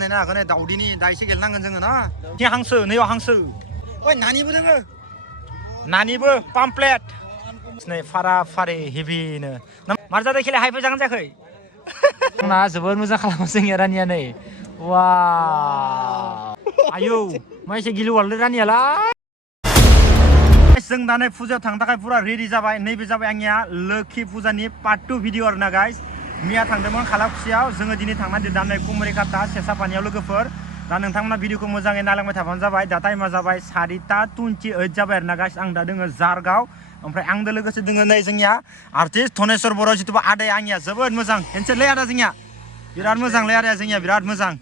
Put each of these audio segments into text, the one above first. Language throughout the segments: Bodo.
नायनो हागोन दाउदैनि दा एसे गेलेनांगोन जोङो ना नि हांसो नैयाव हांसो ओइ नानिबो दोङो नानिबो पामप्लेट नै फारा फारि हेभिनो मार जादों खेला हाइफाइ जागोन जायाखै ना जोबोद मोजां खालामो जोंनि रानिया नै वा आयौ मा एसे गिलु वालदो रानियालाय जों दा नै फुजायाव थांनो थाखाय पुरा रेडि जाबाय नैबे जाबाय आंनिया लोखि फुजानि पार्ट 2 भिडिअ आरोना गाइस मिया थांदोंमोन खालाखुसियाव जोङो दिनै थांनानै दा नै कुमरिकाटा सेसापानियाव लोगोफोर दा नोंथांमोना भिडिअखौ मोजाङै नायलांबाय थाबानो जाबाय दा टाइमा जाबाय 4:28 जाबाय आरोना गाइस आं दा दोङो जारगाव ओमफ्राय आंजों लोगोसे दोङो नै जोंनिया आर्टिस्ट धनेश्वर बर' जिथुबा आदाया आंनिया जोबोद मोजां हेनसेलै आदा जोंनिया बिराद मोजांलै आदाया जोंनिया बिराद मोजां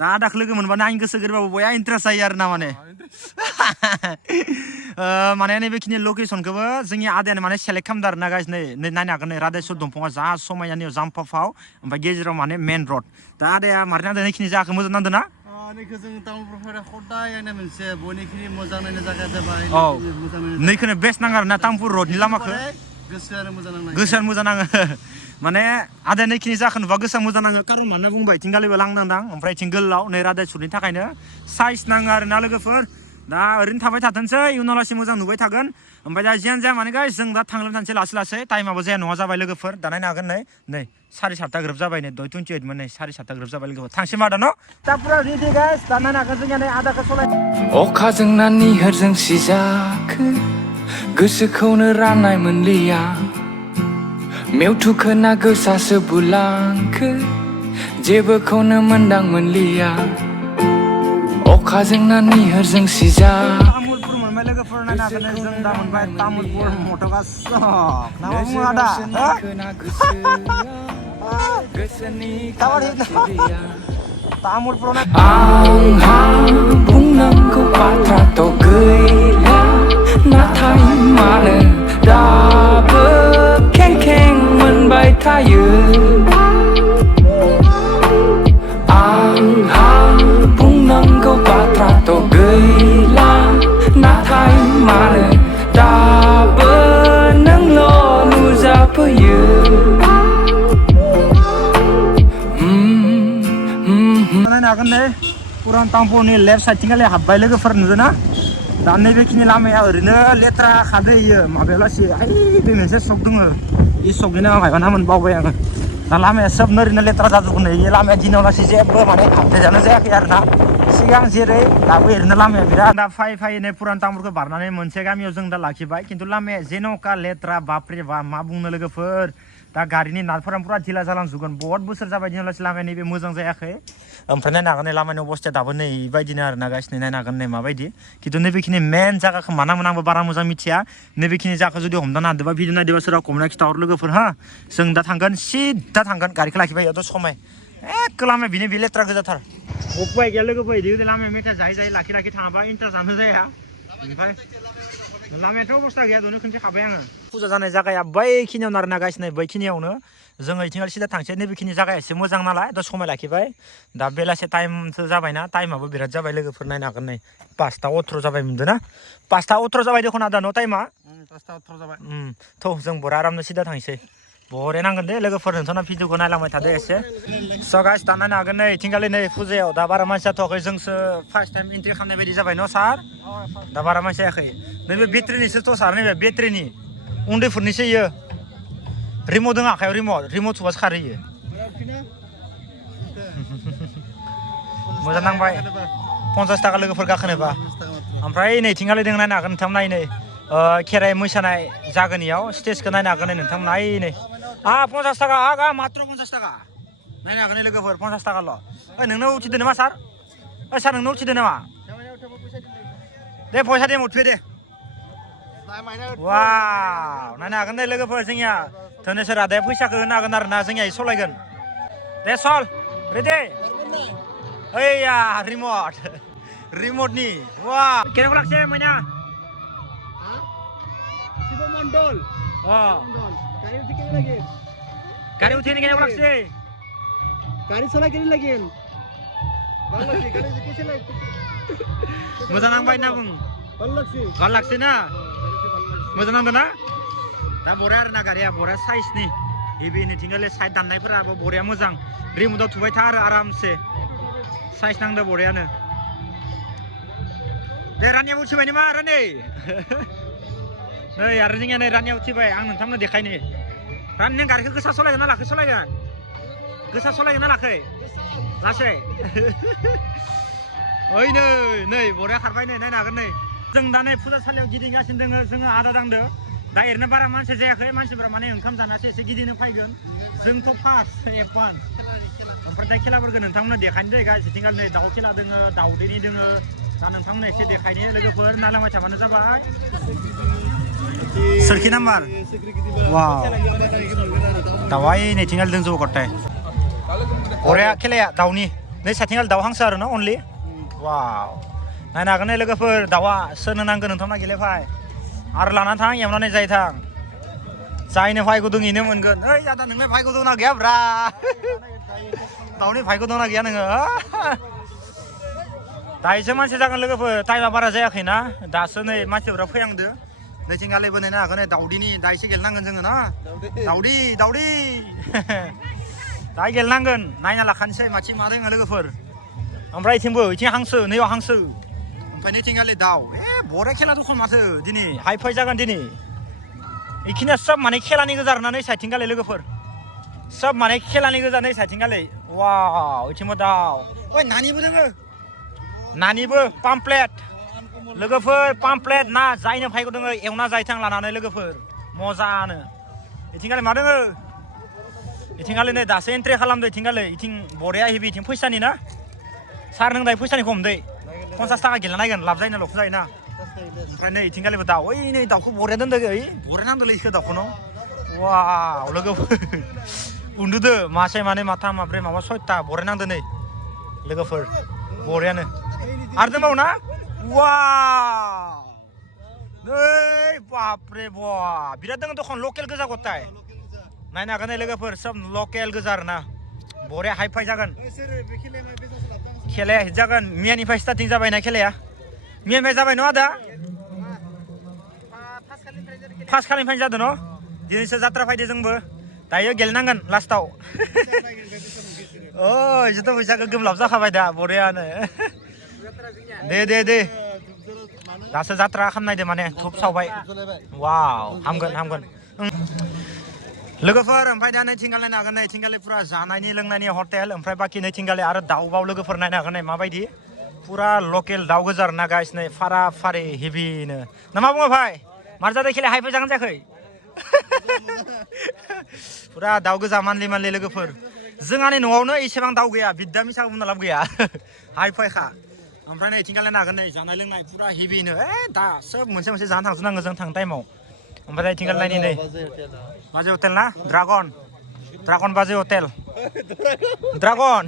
दा आदाखौ लोगो मोनबानो आं गोसो गोरबोआव बया इन्ट्रेस्ट जायो आरोना माने माने नैबेखिनि लकेसनखौबो जोंनि आदायानो माने सेलेक्ट खालामदों आरोना गाइस नै नायनो हागोन नै राधाेश्वर दंफाङा जा समायना जाम्फाफाव ओमफ्राय गेजेराव माने मेन रड दा आदाया मारै नांदों नैखिनि जायगाखौ मोजां नांदों ना नैखौ जों तामुलपुरनिफ्राय खदाय नायनाय मोनसे बयनिख्रुइ मोजां नायनो जायगा जाबाय औ नैखौनो बेस्ट नाङो आरोना तामुलपुर रडनि लामाखौ गोसोआनो मोजां नाङो माने आदाया नैखिनि जायगाखौ नुबा गोसोआ मोजां नाङो कारन मानो बुंबा इथिं गालिबो लांदां ओमफ्राय इथिं गोलाव नै राधाेश्वरनि थाखायनो साइज नाङो आरोना लोगोफोर दा ओरैनो थाबाय थाथोंसै इयुनाव लासै मोजां नुबाय थागोन ओमफ्राय दा जियानो जाया माने गाइस जों दा थांलाय थानोसै लासै टाइमाबो जाया नङा जाबाय लोगोफोर दा नायनो हागोन नै 7:30 ग्रोब जाबाय नै 28 मोन नै 7:30 ग्रोब जाबाय लोगोफोर थांसै मा दा न' दा पुरा रेडि गाइस दा नायनो हागोन जोंनिया नै आदाखौ सलाय अखाजों ना निहोरजों सिजाखो गोसोखौनो राननाय मोनलिया मेवथुखो ना गोसासो बुलांखो जेबोखौनो मोनदां मोनलिया अखाजों ना निहोरजों सिजा तामुलपुर मोनबाय लोगोफोर नायनो हागोन जों दा मोनबाय तामुलपुर मटका सक नामा बुङो आदा तामुलपुराव आंहा बुंनांगौ बाथ्राथ' गैला नाथाय मानो दाबो खें खें मोनबाय थायो आंहा बुंनांगौ बाथ्राथ' गैला नाथाय मानो दाबो नोंल' नुजाफैयो नायनो हागोन नै पुरान तामुलपुरनि लेफ्ट साइडथिंगालि हाबबाय लोगोफोर नुदों ना दा नैबेखिनि लामाया ओरैनो लेथ्रा खादो इयो माबायाव लासै ओइ बे मोनसे सक दङ इ सकनि नामा मायबा नामोन बावबाय आङो दा लामाया सोबनो ओरैनो लेथ्रा जाजोबगोन नै इ लामाया दिनाव लासै जेबो माने आपडेटानो जायाखै आरोना सिगां जेरै दाबो ओरैनो लामाया बिराद दा फायै नै पुरान तामुलपुरखौ बारनानै मोनसे गामियाव जों दा लाखिबाय खिन्थु लामाया जेन'का लेथ्रा बापरे बा मा बुंनो लोगोफोर दा गारिनि नाथफोरा पुरा ढिला जालांजोबगोन बहुत बोसोर जाबाय दिनाव लासै लामाया नैबे मोजां जायाखै ओमफ्राय नायनो हागोन नै लामानि अबस्थाया दाबो नै बेबायदिनो आरोना गाइस नै नायनो हागोन नै माबायदि खिन्थु नैबेखिनि मेन जायगाखौ मा नामोन आंबो बारा मोजां मिथिया नैबेखिनि जायगाखौ जुदि हमदांनो हादोंबा भिडिअ नायदोंबा सोरबा कमेन्टआव खिथाहर लोगोफोर हा जों दा थांगोन सिदा थांगोन गारिखौ लाखिबाय इयावथ' समाय एख लामाया बेनो बे लेथ्रा गोजाथार उपाय गैया लोगोफोर इदि लामाया मेथाइ जायै लाखि थाङाबा इन्टारेस्ट जानो जाया ओमफ्राय लामायाथ' अबस्था गैया दनो खनसे खाबाय आङो फुजा जानाय जायगाया बैखिनियावनो आरोना गाइस नै बैखिनियावनो जोङो इथिंगाल सिदा थांसै नैबेखिनि जायगाया एसे मोजां नालाय दा समाय लाखिबाय दा बेलासे टाइमसो जाबायना टाइमाबो बिराद जाबाय लोगोफोर नायनो हागोन नै 5:18 जाबाय मोनदों ना 5:18 जाबाय देखुन आदा न' टाइमा 5:18 जाबाय थ' जों बरा आरामनो सिदा थांसै बरे नांगोन दे लोगोफोर नोंथांना भिडिअखौ नायलांबाय थादो एसे स' गाइस दा नायनो हागोन नै इथिंगालि नै फुजायाव दा बारा मानसि जाथ'वाखै जोंसो फार्स्ट टाइम एन्ट्रि खालामनाय बायदि जाबाय न' सार दा बारा मानसि जायाखै नैबे बेटारिनिसोथ' सार नैबे बेटारिनि उन्दैफोरनिसो इयो रिमट दङ आखायाव रिमट थुबासो खारो इयो मोजां नांबाय 50 थाखा लोगोफोर गाखोनोबा ओमफ्राय नैथिंगालि दों नायनो हागोन नोंथांमोना नै खेराइ मोसानाय जागोनियाव स्टेजखौ नायनो हागोन नोंथांमोना नै 50 थाखा आगा मात्र 50 थाखा नायनो हागोन लोगोफोर 50 थाखाल' ओइ नोंनो उथिदो नामा सार ओइ सार नोंनो उथिदो नामा दे फैसा दे उठफे दे वाव नायनो हागोन दे लोगोफोर जोंनिया धनेश्वर आदाया फैसाखौ होनो हागोन आरोना जोंनिया सलायगोन दे सल रेडि ओइया रिमटनि वा केनेको लाग्छ मैना शिव मण्डल गाडी उठेन केनेको लाग्छ गाडी चलाइ केने लागिल मोजां नांबाय होनना बुं ভাল লাগছে ना मोजां नांदों ना दा बरिया आरोना गारिया बरिया साइजनि हेभि नैथिंगालि साइड दाननायफोराबो बरिया मोजां रिमटआव थुबाय था आरो आरामसे साइज नांदो बरियानो दे रानियाबो उथिबाय नामा रानि नै आरो जोंनिया नै रानिया उथिबाय आं नोंथांनो देखायनि रानि नों गारिखौ गोसा सलायगोन ना लाखै सलायगोन गोसा सलायगोन ना लाखै लासै ओइ नै बरिया खारबाय नै नायनो हागोन नै जों दा नै फुजासालियाव गिदिंगासिनो दोङो जोङो आदा दांदो दा एरैनो बारा मानसि जायाखै मानसिफोरा माने ओंखाम जानासो एसे गिदिंनो फैगोन जोंथ' फार्स्ट F1 ओमफ्राय दा खेलाफोरखौ नोंथांमोना देखायनो दै गासै थिंगाल नै दाउ खेला दोङो दाउदैनि दोङो दा नोंथांमोना एसे देखायनो लोगोफोर नायलांबाय थाबानो जाबाय सोरखि नाम्बार वाव दावाय नैथिंगाल दों जौ गथाय बरिया खेलाया दाउनि नै साथिंगाल दाउ हांसो आरो ना अनलि वाव नायनो हागोन नै लोगोफोर दाउआ सोरनो नांगोन नोंथांमोना गेलेफाय आरो लानानै थां एवनानै जाय थां जायनो भायगु दं इनो मोनगोन ओइ आदा नोंलाय भायगु दंना गैया ब्रा दाउनि भायगु दंना गैया नोङो दायोसो मानसि जागोन लोगोफोर टाइमा बारा जायाखैना दासो नै मानसिफोरा फैहांदो नैथिंगालैबो नायनो हागोन नै दाउदैनि दायोसो गेलेनांगोन जोङो ना दाउदै दायो गेलेनांगोन नायना लाखानोसै माथिं मा दोङो लोगोफोर ओमफ्राय इथिं हांसो नैयाव हांसो ओमफ्राय नैथिंगालि दाउ बरिया खेला दखन माथो दिनै हाइ फाइ जागोन दिनै इखिनिया सब माने खेलानि गोजा आरोना नै साइथिंगालि लोगोफोर सब माने खेलानि गोजा नै साइथिंगालि वाव इथिंबो दाउ ओइ नानिबो दोङो नानिबो पामप्लेट लोगोफोर पामप्लेट ना जायनो फायगौ दोङो एवना जायथां लानानै लोगोफोर मजानो इथिंगालि मा दोङो इथिंगालि नै दासो एन्ट्रि खालामदो इथिंगालि इथिं बरिया हेबि इथिं फैसानि ना सार नों दायो फैसानिखौ हमदै 50 थाखा गेलेना नायगोन लाब जायोना लख जायोना ओमफ्राय नै इथिंगालिबो दाउ ओइ नै दाउखौ बरिया दोनदो ओइ बरिया नांदोलै इखो दाउखौनो वाव लोगोफोर उन्दुदो मासे मानै माथाम माब्रै माबा 6ता बरिया नांदो नै लोगोफोर बरियानो आरो दंबावो ना वाव नै बापरे बा बिराद दङ दखन लकेल गोजा गथाय नायनो हागोन नै लोगोफोर सब लकेल गोजा आरोना बरिया हाइ फाइ जागोन खेलाया हिट जागोन मियानिफ्राय स्टार्टिं जाबायना खेलाया मियानिफ्राय जाबाय न' आदा फार्स्ट खालिनिफ्रायनो जादों न' दिनैसो जात्रा फैदो जोंबो दायो गेलेनांगोन लास्टाव अ इजोंथ' फैसाखौ गोमलाब जाखाबाय दा बरियानो दे दासो जात्रा खालामनायदो माने धुप सावबाय वाव हामगोन लोगोफोर ओमफ्राय दा नैथिंगाल नायनो हागोन नैथिंगालि पुरा जानायनि लोंनायनि हटेल ओमफ्राय बाखि नैथिंगालि आरो दाउ बाव लोगोफोर नायनो हागोन नै माबायदि पुरा लकेल दाउ गोजा आरोना गाइस नै फारा फारि हेभिनो ना मा बुङो भाइ मार जादों खेलाया हाइ फाइ जागोन जायाखै पुरा दाउ गोजा मानलि लोगोफोर जोंहानि न'आवनो एसेबां दाउ गैया बिद्दा मिसा बुंना लाब गैया हाइ फाइखा ओमफ्राय नैथिंगाल नायनो हागोन नै जानाय लोंनाय पुरा हेभिनो दा सोब मोनसे जानो थांजोबनांगौ जों थांनाय टाइमाव ओमफ्राय नैथिंगाल नायनि नै बाजै हटेल ना ड्रागन बाजै हटेल ड्रागन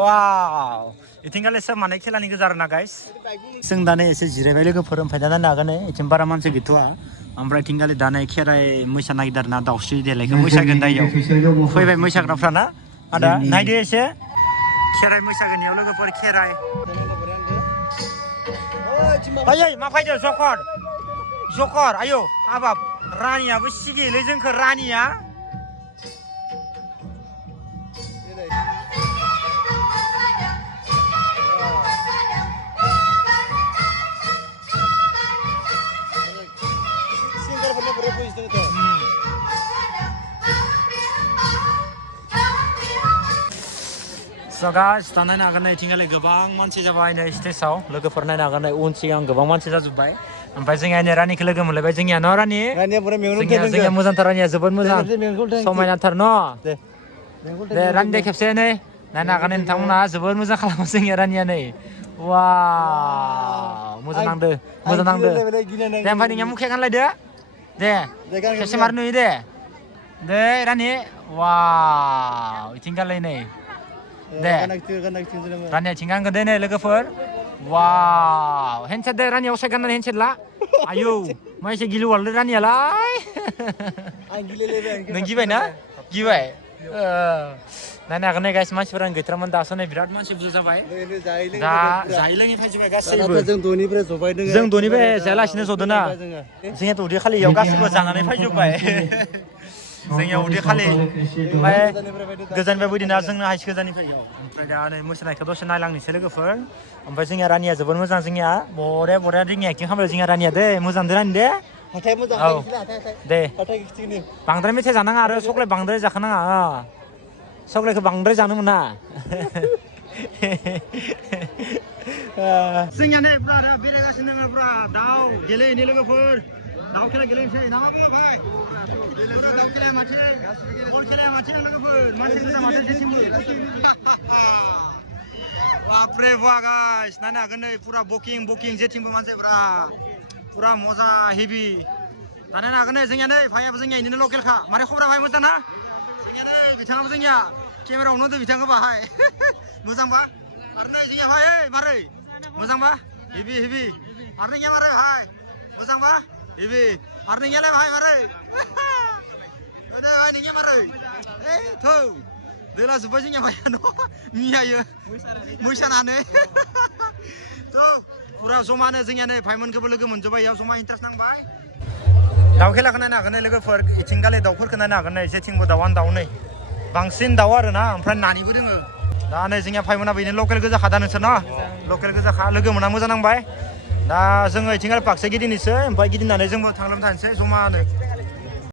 वाव इथिंगालि सब माने खेलानि गोजा आरोना गाइस जों दा नै एसे जिरायबाय लोगोफोर ओमफ्राय दा नायनो हागोन नै इथिं बारा मानसि गैथ'वा ओमफ्राय इथिंगालि दा नै खेराइ मोसा नागिरदों आरोना दाउस्रि देलायखौ मोसागोन दा इयाव फैबाय मोसाग्राफ्रा ना आदा नायदो एसे खेराइ मोसागोननियाव लोगोफोर खेराइ ओइ मा फैदो जकर आयौ हाबाब रानियाबो सिगियोलै जोंखौ रानिया गाइस दा नायनो हागोन नै इथिंगालि गोबां मानसि जाबाय नै स्टेजआव लोगोफोर नायनो हागोन नै उन सिगां गोबां मानसि जाजोब्बाय ओमफ्राय जोंनिया नै रानिखौ लोगो मोनलायबाय जोंनिया न' रानि जोंनिया मोजांथार रानिया जोबोद मोजां समायनाथार न' दे रानि दे खेबसे नै नायनो हागोन नै नोंथांमोना जोबोद मोजां खालामो जोंनिया रानिया नै वाव मोजां नांदो दे ओमफ्राय नोंनिया मुखे गानलायदो दे खेबसे मार नुयो दे रानि वाव इथिंगालि नै दे रानिया थिंगांगोन दे नै लोगोफोर वाव हेन्डसेट दे रानियाव साइ गाननानै हेन्डसेट ला आयौ मा एसे गिलुवाललै रानियालाय नों गिबायना नायनो हागोन नै गाइस मानसिफोरा गैथारामोन दासो नै बिराद मानसि बुरजा जाबाय दा जायै लोङै फैजोबबाय गासैबो जों द'निफ्राय जायालासिनो जदों ना जोंनियाथ' उदै खालियाव गासैबो जानानै फैजोबबाय जोंनियाव उदै खालि ओमफ्राय गोजाननिफ्राय फैदोंना जोंनो हाइस गोजाननिफ्राय ओमफ्राय दा नै मोसानायखौ दसे नायलांनोसै लोगोफोर ओमफ्राय जोंनिया रानिया जोबोद मोजां जोंनिया बरिया जोंनिया एक्टिं खालामबाय जोंनिया रानिया दे मोजां दे रानि दे हाथाय मोजां औ दे हाथाय खिथिनि बांद्राय मेथाइ जानाङा आरो सक्लेट बांद्राय जाखानाङा सक्लेटखौ बांद्राय जानो मोना जोंनिया नै पुरा बेरायगासिनो दङ पुरा दाउ गेलेहैनो लोगोफोर दाउ खेला गेलेनोसै ना मा बुङो भाइ दाउ खेलाया माथो बल खेलाया माथो लोगोफोर मानसि गोजा माथो जेथिंबो बापरे बा गाइस नायनो हागोन नै पुरा बकिं जेथिंबो मानसिफ्रा पुरा मजा हेभि दा नायनो हागोन नै जोंनिया नै भाइयाबो जोंनिया इनिनो लकेलखा मारै खबरा भाइ मोजां ना जोंनिया नै बिथाङाबो जोंनिया केमेरायावनो होदो बिथांखौ बाहाय मोजांबा आरो नै जोंनिया भाइ मारै मोजांबा हेभि आरो नोंनिया मारै भाइ मोजांबा हेभि आरो नोंनियालाय भाइ मारै होदो भाइ नोंनिया मारै थौ दोला जोब्बाय जोंनिया भाइया न' मियायो मोसानानै थौ पुरा जमानो जोंनिया नै भाइमोनखौबो लोगो मोनजोब्बाय इयाव जमा इन्टारेस्ट नांबाय दाउ खेलाखौ नायनो हागोन नै लोगोफोर इथिंगाले दाउफोरखौ नायनो हागोन नै जेथिंबो दाउआनो दाउ नै बांसिन दाउ आरो ना ओमफ्राय नानिबो दोङो दा नै जोंनिया भाइमोना बेनो लकेल गोजाखा दा नोंसोर न लकेल गोजाखा लोगो मोना मोजां नांबाय दा जोङो इथिंगाले पार्कसे गिदिंनोसै ओमफ्राय गिदिंनानै जोंबो थांलांबाय थानोसै जमानो